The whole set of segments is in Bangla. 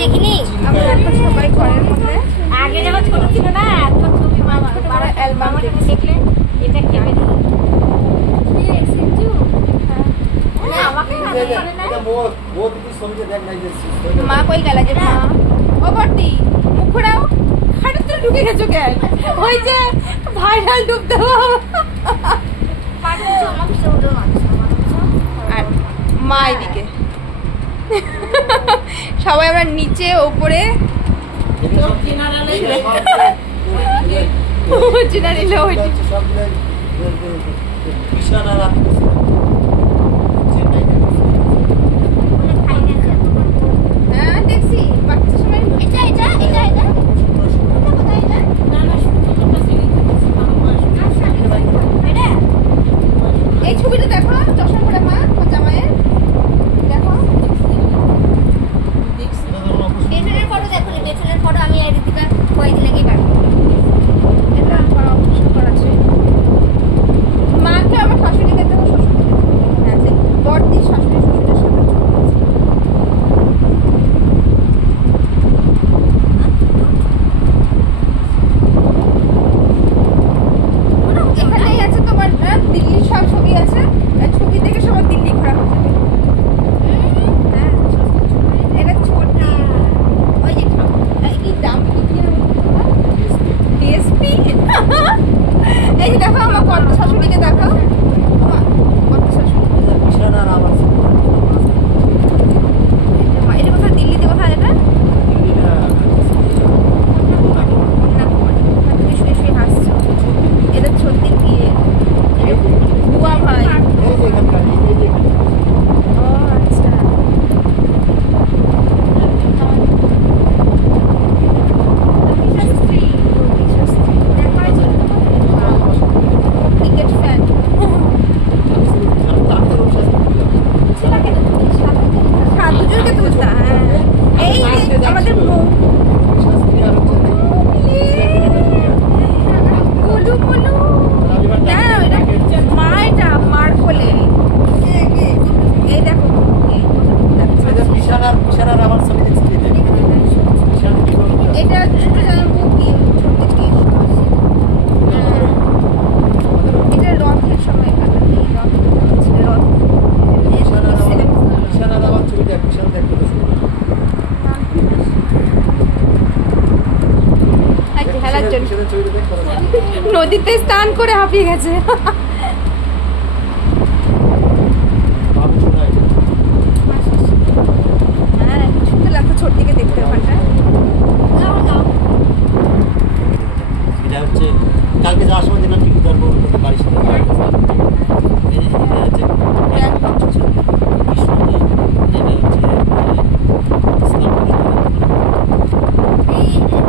দেখিনি। আমরা একটা সবাই ঘরের মধ্যে আগে যখন ছোট ছিল না, এত ছবি মা বড় অ্যালবাম দেখলে এটা কেমন মা কই গেল যে মা ও বর্তি মুখ ঘোরাও খাটের তো ঢুকে গেছো কেন ওই যে ভাইরাল ডুব দেওয়া আর মা এদিকে সবাই আমরা নিচে ওপরে দেখছি বাচ্চা সবাই এই ছবিটা দেখো চশমা পরে মা জামাইয়ের দেখো পেছনের ফটো দেখো, পেছনের ফটো আমি ঋতিকা কয়েকদিন আগেই বার এটা আমার অবশ্য করা আছে মাকে আমার শাশুড়িকে দেখো শ্বশুরকে আছে বড়দি শাশুড়ি শ্বশুরের সাথে এখানেই আছে তোমার দিল্লির সব ছবি আছে ছবি দেখে সবার দিল্লি ঘোরা হয়ে যাবে এটা ছোট ওই যে কি দাম কি ডিএসপি এই যে দেখো আমার কত শাশুড়িকে দেখো কত শাশুড়ি এটা কোথায় দিল্লিতে কোথায় এটা শুয়ে শুয়ে হাসছো এটা সত্যি বিয়ে বুয়া ভাই ও আচ্ছা ক্রিকেট ফ্যান দুজনকে তুলতা এই আমাদের বলু বলু না মা এটা মার কোলে এই দেখো এটা এটা রথের সময় নদীতে স্নান করে হাঁপিয়ে গেছে হ্যাঁ সুন্দর লাগতো ছোট দিকে দেখতে ওখানটা কালকে যাওয়ার সময় দিলাম টিকিট ধরবো বাড়ির সাথে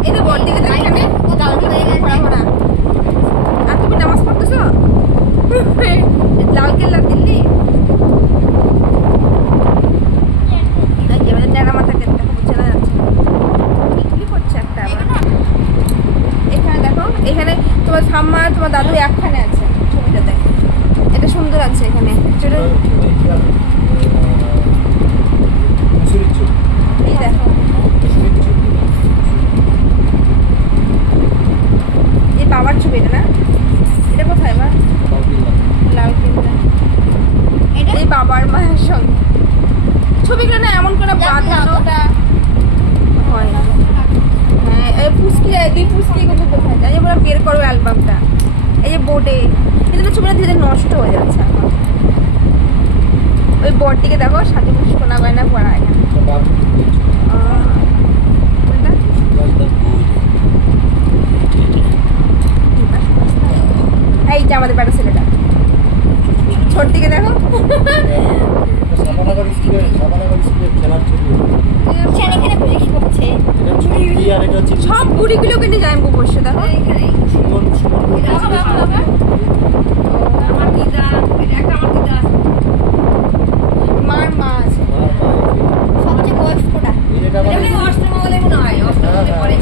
এটা বল দিকে এখানে আর তুমি নামাজ পড়তেছো লাল কেল্লা দিল্লি নেড়া মাথা কেটে চেনা যাচ্ছে কি করছে একটা এখানে দেখো এখানে তোমার ঠাম্মা তোমার দাদু একখানে আছে ছবিটা দেখো এটা সুন্দর আছে এখানে এই দেখো এই বাবার ছবি এটা না এটা কোথায় বা লাল কেল্লা এটা এই বাবার মায়ের সঙ্গে ছবিগুলো না এমন করে বাঁধানোটা হয় না হ্যাঁ এই পুস্কি দুই পুস্কি এগুলো কোথায় যায় বলে বের করো অ্যালবামটা এই যে বোর্ডে কিন্তু ছবিটা ধীরে ধীরে নষ্ট হয়ে যাচ্ছে এখন ওই বোর্ডটিকে দেখো সাথে পুষ্পনা গয়না পড়া এখানে এই যে আমাদের বেটা ছেলেটা ছোট দিকে দেখো সব বুড়িগুলোকে নিয়ে যায় বসে দেখো এখানে মার মা আছে সবচেয়ে বয়স্কটা অষ্টমঙ্গলে মনে হয় অষ্টমঙ্গলে পরে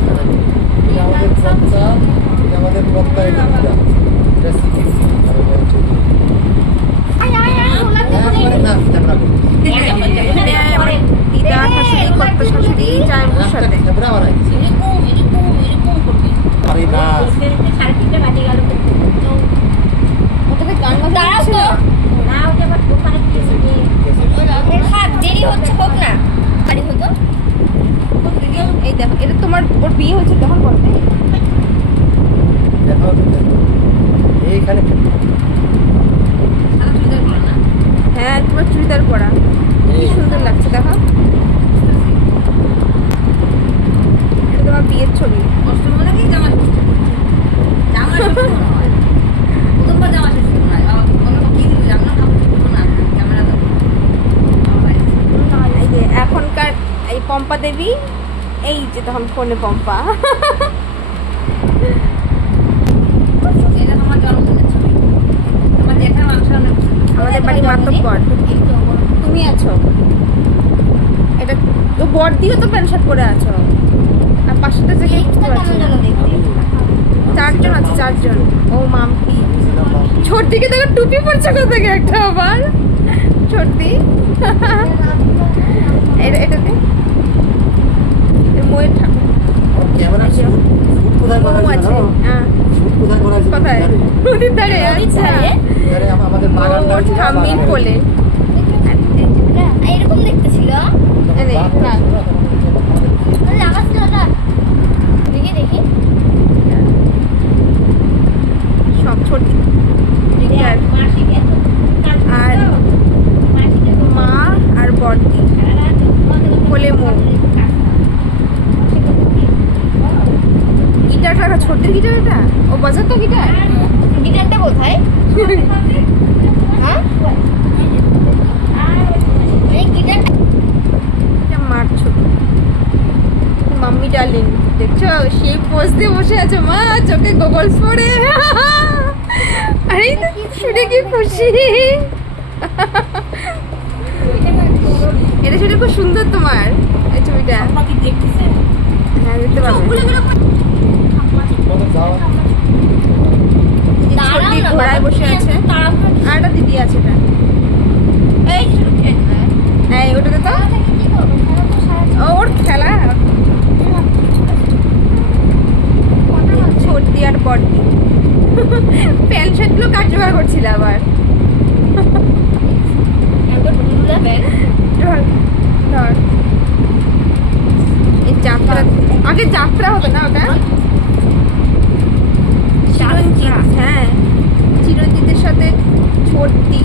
আমাদের দিদা শাশুড়ি কত শাশুড়ি যায় ওর বিয়ে হয়েছে তখন বলতে দেখা হতো তো। এইখানে হ্যাঁ তোমার চুড়িদার পরা কি এই সুন্দর লাগছে দেখো এটা তোমার বিয়ের ছবি এই যে এখনকার এই পম্পা দেবী এই যে তখন ফোনে পম্পা আমাদের বাড়ি মাতব্বর তুমি আছো এটা তো বর দিও তো প্যান্ট শার্ট পরে আছো আর পাশেটা থেকে বুঝতে পারছি না চারজন আছে চারজন ও মাম্পি ছোটদিকে দেখো টুপি পরছে কোথা থেকে একটা আবার ছোটদি এটাতে ময়ের ঠাকুর ক্যামেরা শুট কোথায় করা ও হয়েছে আছে জানো? হ্যাঁ শুট কোথায় করা হয়েছে? কোথায় নদীর ধারে আচ্ছা এধারে আমাদের বাগানটা ওর আছে, ঠাম্মির বাগানে। কোলে এরকম দেখতে ছিল যখন এই বাঘ না। হয়েছিল, তখন আমাদের আওয়াজ ছিল ওটা দেখি দেখি সব ছোট আর আর মা আর বড়দি কোলে মো গিটারটা একটা ছোটদের গিটার এটা ও বাজাতো গিটার গিটারটা কোথায় হ্যাঁ এই গিটারটা এটা মার ছবি মাম্মি ডার্লিং দেখছো সেই পোজ দিয়ে বসে আছে মা চোখে গোগলস পরে আরে শুনে কি খুশি এটা শুনে খুব সুন্দর তোমার এই ছবিটা হ্যাঁ দেখতে পাবে কত যাওয়া ছোটদি ঘোড়ায় বসে আছে আর একটা দিদি আছে এটা এই ওটাতে তো ও, ওর খেলা ছোটদি আর বড়দি প্যান্ট শার্ট গুলো কাট জোগাড় করছিল আবার ধর ধর এই যাত্রা আগে যাত্রা হতো না ওটা চিরঞ্জিত হ্যাঁ চিরঞ্জিতের সাথে ছোটদি